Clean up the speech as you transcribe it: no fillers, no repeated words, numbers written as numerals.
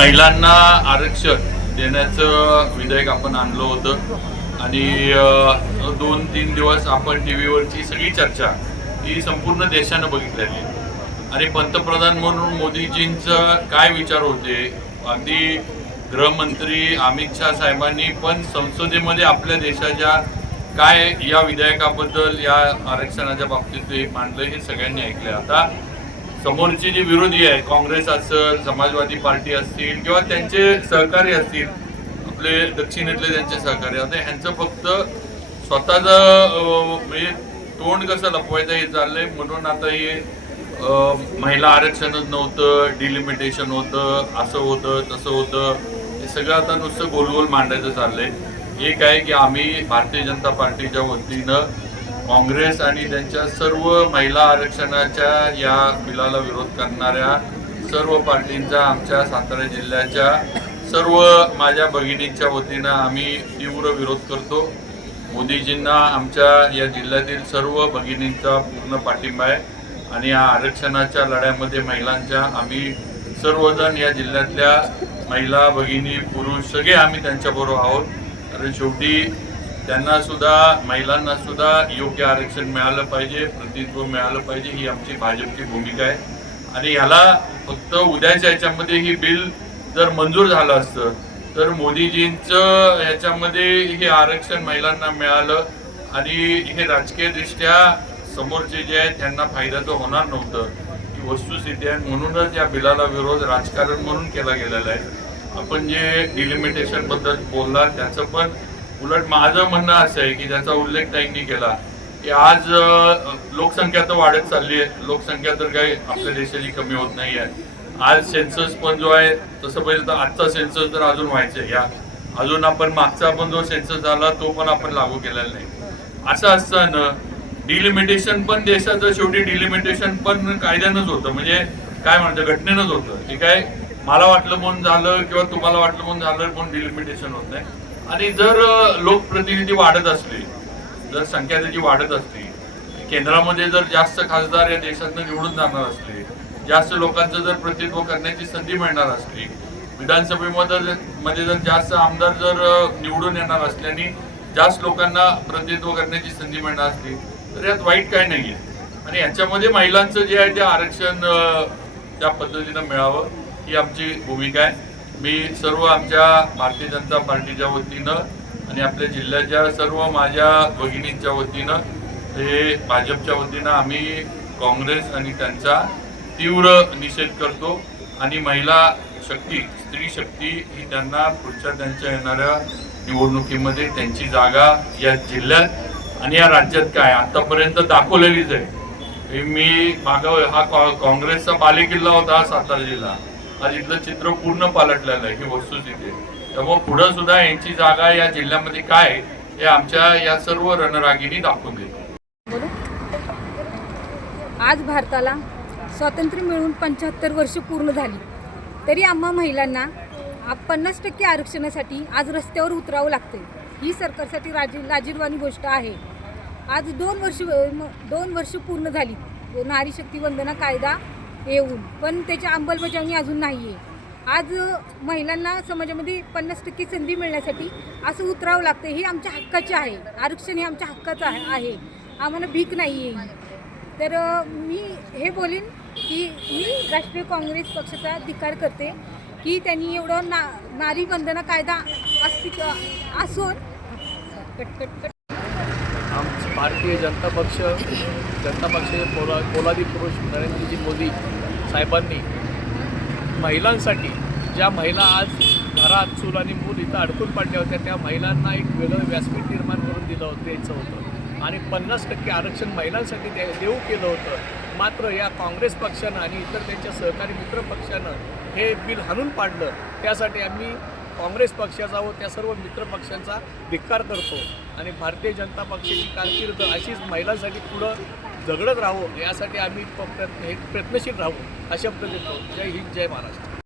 महिलांना आरक्षण देण्याचं विधेयक आपण आणलं होतं आणि 2-3 दिवस आपण टी व्हीवरची सगळी चर्चा ही संपूर्ण देशानं बघितलेली आणि पंतप्रधान म्हणून मोदीजींचं काय विचार होते. अगदी गृहमंत्री अमित शाह साहेबांनी पण संसदेमध्ये आपल्या देशाच्या काय या विधेयकाबद्दल या आरक्षणाच्या बाबतीत मांडलं हे सगळ्यांनी ऐकलं. आता समोरचे जे विरोधी आहे काँग्रेस असेल, समाजवादी पार्टी असतील किंवा त्यांचे सहकारी असतील, आपले दक्षिणेतले त्यांचे सहकारी, आता ह्यांचं फक्त स्वतःचं म्हणजे तोंड कसं लपवायचं हे चाललंय. म्हणून आता हे महिला आरक्षणच नव्हतं, डिलिमिटेशन होतं, असं होतं तसं होतं, हे सगळं आता नुसतं गोलगोल मांडायचं चाललंय. एक आहे की आम्ही भारतीय जनता पार्टीच्या वतीनं काँग्रेस आणि त्यांच्या सर्व महिला आरक्षणाच्या या बिलाला विरोध करणाऱ्या सर्व पार्टींचा आमच्या सातारा जिल्ह्याच्या सर्व माझ्या भगिनींच्या वतीनं आम्ही तीव्र विरोध करतो. मोदीजींना आमच्या या जिल्ह्यातील सर्व भगिनींचा पूर्ण पाठिंबा आहे आणि या आरक्षणाच्या लढ्यामध्ये महिलांच्या आम्ही सर्वजण या जिल्ह्यातल्या महिला भगिनी पुरुष सगळे आम्ही त्यांच्याबरोबर आहोत. कारण शेवटी त्यांना सुद्धा महिलांना सुद्धा योग्य आरक्षण मिळालं पाहिजे, प्रतिनिधित्व मिळालं पाहिजे, ही आमची भाजपची भूमिका आहे. आणि ह्याला फक्त उद्याच्या ह्याच्यामध्ये ही बिल जर मंजूर झालं असतं तर मोदीजींचं ह्याच्यामध्ये हे आरक्षण महिलांना मिळालं आणि हे राजकीयदृष्ट्या समोरचे जे आहेत त्यांना फायद्याचं होणार नव्हतं, ही वस्तुस्थिती आहे. म्हणूनच या बिलाला विरोध राजकारण म्हणून केला गेलेला आहे. आपण जे डिलिमिटेशन बद्दल बोलला त्याचं पण उलट माझं म्हणणं असं आहे की ज्याचा उल्लेख ताईंनी केला की आज लोकसंख्या तर वाढत चालली आहे, लोकसंख्या तर काही आपल्या देशाची कमी होत नाही आहे. आज सेन्सस पण जो आहे तसं पाहिजे तर आजचा सेन्सस तर अजून व्हायचं आहे, या अजून आपण मागचा पण जो सेन्सस झाला तो पण आपण लागू केलेला नाही. असं असताना डिलिमिटेशन पण देशाचं शेवटी डिलिमिटेशन पण कायद्यानंच होतं, म्हणजे काय म्हणतं घटनेनंच होतं. हे काय मला वाटलं म्हणून झालं किंवा तुम्हाला वाटलं म्हणून झालं म्हणून डिलिमिटेशन होत नाही. आणि जर लोकप्रतिनिधी वाढत असले, जर संख्या त्याची वाढत असली, केंद्रामध्ये जर जास्त खासदार या देशातनं निवडून जाणार असले, जास्त लोकांचं जर प्रतिनिधित्व करण्याची संधी मिळणार असली, विधानसभेमध्ये जर जास्त आमदार जर निवडून येणार असल्याने जास्त लोकांना प्रतिनिधित्व करण्याची संधी मिळणार असली तर यात वाईट काय नाही आहे. आणि याच्यामध्ये महिलांचं जे आहे ते आरक्षण त्या पद्धतीनं मिळावं ही आमची भूमिका आहे. मी सर्व आमच्या भारतीय जनता पार्टीच्या वतीनं आणि आपल्या जिल्ह्याच्या सर्व माझ्या भगिनींच्या वतीनं हे भाजपच्या वतीनं आम्ही काँग्रेस आणि त्यांचा तीव्र निषेध करतो. आणि महिला शक्ती, स्त्री शक्ती ही त्यांना पुढच्या त्यांच्या येणाऱ्या निवडणुकीमध्ये त्यांची जागा या जिल्ह्यात आणि या राज्यात काय आतापर्यंत दाखवलेलीच आहे. मी हा काँग्रेसचा बालेकिल्ला होता हा सातारा जिल्हा, आज इथलं चित्र पूर्ण पालटलेलं आहे, ही वस्तुस्थिती आहे. त्यामुळे पुढं सुद्धा यांची जागा या जिल्ह्यामध्ये काय हे आमच्या या सर्व रणरागिणी दाखवून देतो. आज भारताला स्वातंत्र्य मिळून 75 वर्ष पूर्ण झाली तरी आम्हा महिलांना 50% आरक्षणासाठी आज रस्त्यावर उतरावं लागते. ही सरकारसाठी लाजिरवाणी गोष्ट आहे. आज 2 वर्ष पूर्ण झाली नारी शक्ती वंदना कायदा येऊन, पण त्याची अंमलबजावणी अजून नाही आहे. आज महिलांना समाजामध्ये 50% संधी मिळण्यासाठी असं उतरावं लागतं. हे आमच्या हक्काचे आहे, आरक्षण हे आमच्या हक्काचं आहे, आम्हाला भीक नाही आहे. तर मी हे बोलेन की मी राष्ट्रीय काँग्रेस पक्षाचा धिक्कार करते की त्यांनी एवढं नारी वंदना कायदा असून भारतीय जनता पक्षाचे पोलादी पुरुष नरेंद्रजी मोदी साहेबांनी महिलांसाठी ज्या महिला आज घरात चूल आणि मूल इथं अडकून पडल्या होत्या त्या महिलांना एक वेगळं व्यासपीठ निर्माण करून द्यायचं होतं आणि 50% आरक्षण महिलांसाठी देऊ केलं होतं. मात्र या काँग्रेस पक्षानं आणि इतर त्यांच्या सहकारी मित्र पक्षानं हे बिल हाणून पाडलं. त्यासाठी आम्ही काँग्रेस पक्षाचा व त्या सर्व मित्र पक्षांचा धिक्कार करतो आणि भारतीय जनता पक्षाची कारकीर्द अशीच महिलांसाठी पुढं झगडत राहू यासाठी आम्ही प्रयत्नशील राहू अशा शब्द देतो. जय हिंद, जय महाराष्ट्र.